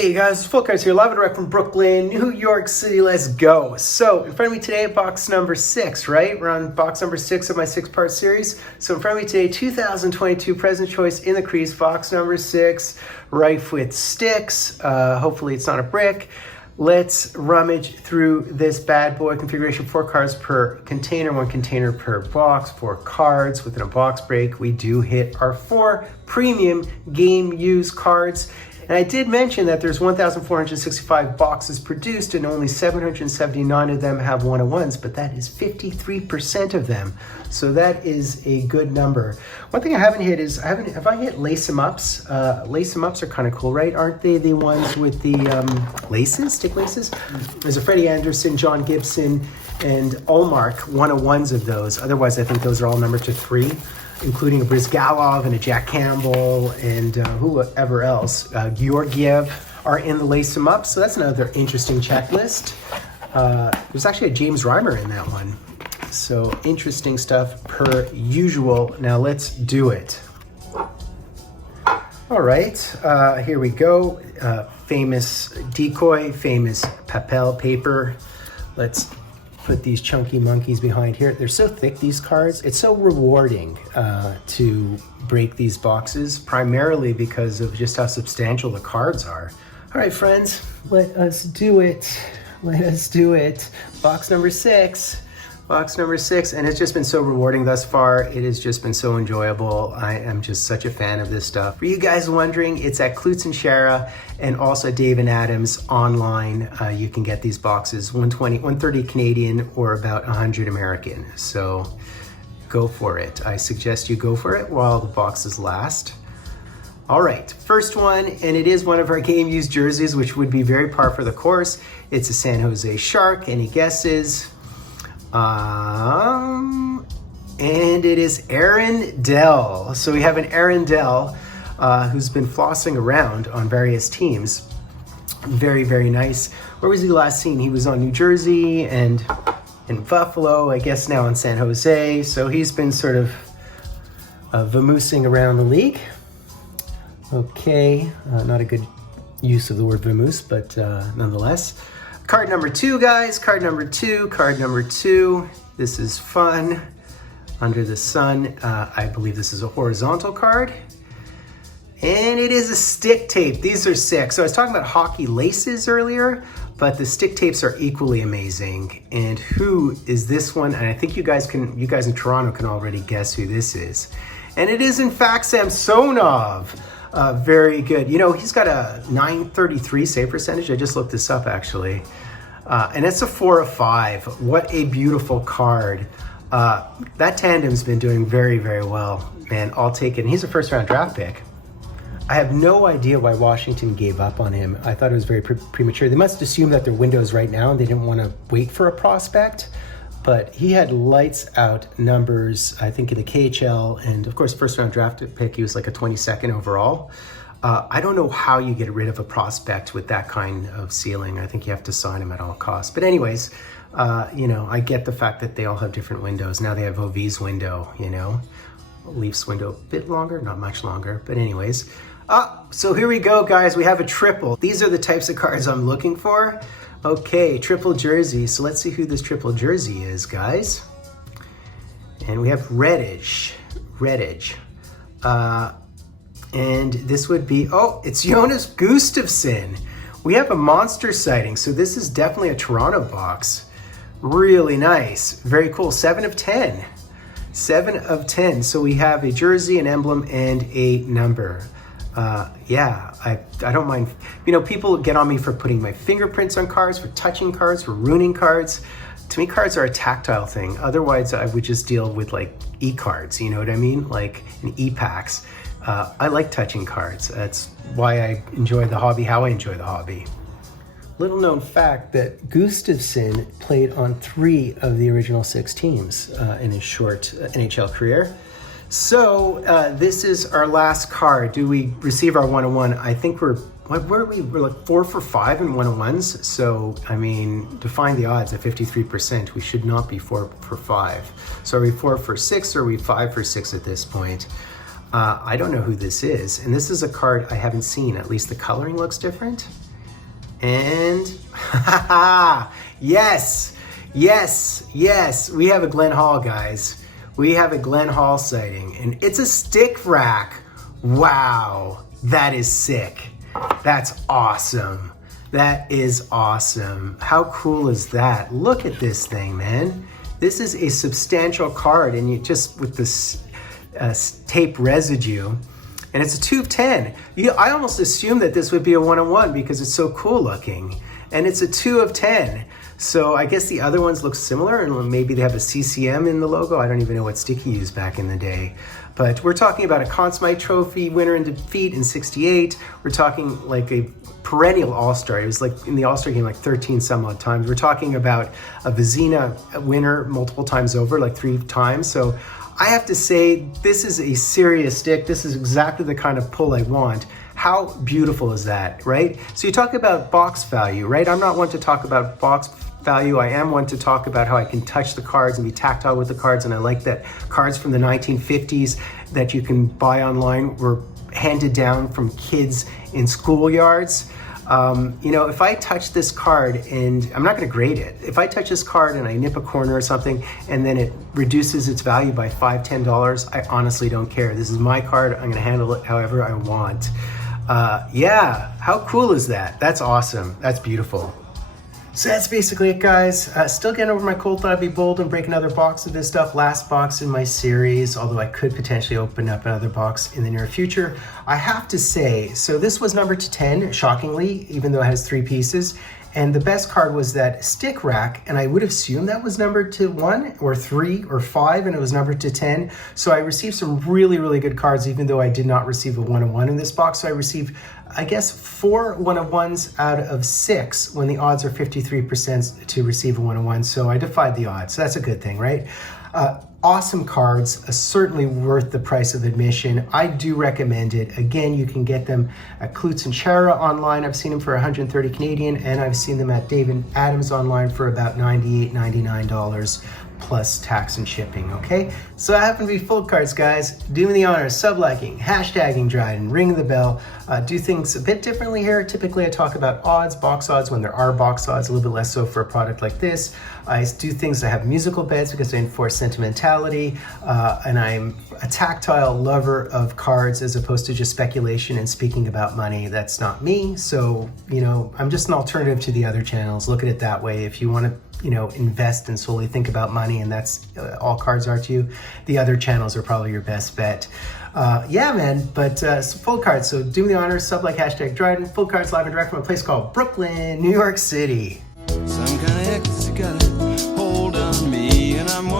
Hey guys, it's Fultoncards here, live and direct from Brooklyn, New York City. Let's go. So, in front of me today, box number 6, right? We're on box number 6 of my 6-part series. So, in front of me today, 2022 Present Choice in the Crease, box number 6, rife with sticks. Hopefully, it's not a brick. Let's rummage through this bad boy. Configuration: 4 cards per container, 1 container per box, 4 cards within a box break. We do hit our 4 premium game use cards. And I did mention that there's 1,465 boxes produced and only 779 of them have 101s, but that is 53% of them. So that is a good number. One thing I haven't hit is, have I hit lace 'em ups? Lace 'em ups are kind of cool, right? Aren't they the ones with the laces, stick laces? There's a Freddie Anderson, John Gibson, and Allmark 101s of those. Otherwise, I think those are all numbered to 3. Including a Brizgalov and a Jack Campbell and whoever else. Georgiev are in the lace 'em up, so that's another interesting checklist. There's actually a James Reimer in that one. So interesting stuff per usual. Now let's do it. All right, here we go. Famous decoy, famous papel paper. Let's put these chunky monkeys behind here. They're so thick, these cards. It's so rewarding to break these boxes, primarily because of just how substantial the cards are. All right, friends, let us do it. Let us do it. Box number 6. Box number 6, and it's just been so rewarding thus far. It has just been so enjoyable. I am just such a fan of this stuff. For you guys wondering, it's at Klutz and Shara and also Dave and Adams online. You can get these boxes, 130 Canadian or about 100 American. So go for it. I suggest you go for it while the boxes last. All right, first one, and it is one of our game used jerseys, which would be very par for the course. It's a San Jose Shark. Any guesses? And it is Aaron Dell. So we have an Aaron Dell who's been flossing around on various teams. Very, very nice. Where was he last seen? He was on New Jersey and in Buffalo, I guess now in San Jose. So he's been sort of vamoosing around the league. Okay, not a good use of the word vamoose, but nonetheless. Card number 2, guys. Card number 2. Card number 2. This is fun. Under the Sun. I believe this is a horizontal card. And it is a stick tape. These are sick. So I was talking about hockey laces earlier, but the stick tapes are equally amazing. And who is this one? And I think you guys in Toronto can already guess who this is. And it is in fact Samsonov. Very good. You know, he's got a 933 save percentage. I just looked this up actually. And it's a 4 of 5. What a beautiful card. That tandem's been doing very, very well. Man, I'll take it. And he's a first round draft pick. I have no idea why Washington gave up on him. I thought it was very premature. They must assume that their window's right now and they didn't want to wait for a prospect. But he had lights out numbers, I think, in the KHL, and of course, first round draft pick, he was like a 22nd overall. I don't know how you get rid of a prospect with that kind of ceiling. I think you have to sign him at all costs. But anyways, you know, I get the fact that they all have different windows. Now they have OV's window, you know, Leafs window, a bit longer, not much longer. But anyways, so here we go, guys. We have a triple. These are the types of cards I'm looking for. Okay, triple jersey. So let's see who this triple jersey is, guys. And we have Redditch. And this would be, oh, it's Jonas Gustafsson. We have a monster sighting. So this is definitely a Toronto box. Really nice. Very cool. 7 of 10. 7 of 10. So we have a jersey, an emblem, and a number. Yeah, I don't mind. You know, people get on me for putting my fingerprints on cards, for touching cards, for ruining cards. To me, cards are a tactile thing. Otherwise, I would just deal with like e-cards, you know what I mean? Like an e-packs. I like touching cards. That's why I enjoy the hobby, how I enjoy the hobby. Little known fact that Gustafsson played on 3 of the original 6 teams in his short NHL career. So this is our last card. Do we receive our 101? I think we're like 4 for 5 in 101s. So, I mean, define the odds at 53%. We should not be 4 for 5. So are we 4 for 6 or are we 5 for 6 at this point? I don't know who this is. And this is a card I haven't seen. At least the coloring looks different. And yes, yes, yes, we have a Glen Hall, guys. We have a Glen Hall sighting, and it's a stick rack. Wow, that is sick. That's awesome. That is awesome. How cool is that? Look at this thing, man. This is a substantial card, and you just with this tape residue, and it's a 2 of 10. I almost assumed that this would be a 1-on-1 because it's so cool looking, and it's a 2 of 10. So I guess the other ones look similar, and maybe they have a CCM in the logo. I don't even know what Sticky used back in the day. But we're talking about a Conn Smythe Trophy winner in defeat in '68. We're talking like a perennial All-Star. It was like in the All-Star game like 13 some odd times. We're talking about a Vezina winner multiple times over, like 3 times. So I have to say, this is a serious stick. This is exactly the kind of pull I want. How beautiful is that, right? So you talk about box value, right? I'm not one to talk about box value. I am one to talk about how I can touch the cards and be tactile with the cards, and I like that cards from the 1950s that you can buy online were handed down from kids in schoolyards. You know, if I touch this card, and I'm not going to grade it, if I touch this card and I nip a corner or something and then it reduces its value by $5, $10, I honestly don't care. This is my card. I'm going to handle it however I want. Yeah, how cool is that? That's awesome. That's beautiful. So that's basically it, guys. Still getting over my cold. Thought I'd be bold and break another box of this stuff. Last box in my series, although I could potentially open up another box in the near future. I have to say, so this was number to 10, shockingly, even though it has 3 pieces. And the best card was that stick rack, and I would assume that was numbered to 1 or 3 or 5, and it was numbered to 10. So I received some really, really good cards, even though I did not receive a 1-of-1 in this box. So I received, I guess, 4 1-of-1s out of 6 when the odds are 53% to receive a 1-of-1. So I defied the odds. So that's a good thing, right? Awesome cards, certainly worth the price of admission. I do recommend it. Again, you can get them at Klutz and Chara online. I've seen them for 130 Canadian, and I've seen them at Dave & Adams online for about $98, $99 plus tax and shipping, okay? So I happen to be Fultoncards, guys. Do me the honor, sub-liking, hashtagging Dryden, ring the bell. Do things a bit differently here. Typically, I talk about odds, box odds, when there are box odds, a little bit less so for a product like this. I do things that have musical beds because they enforce sentimentality, and I'm a tactile lover of cards as opposed to just speculation and speaking about money. That's not me, so, you know, I'm just an alternative to the other channels. Look at it that way. If you want to, you know, invest and solely think about money, and that's all cards are to you, the other channels are probably your best bet. Yeah, man, but Fultoncards, so do me the honor, sub like hashtag Dryden. Fultoncards live and direct from a place called Brooklyn, New York City. Some kind of X got a hold on me, and I'm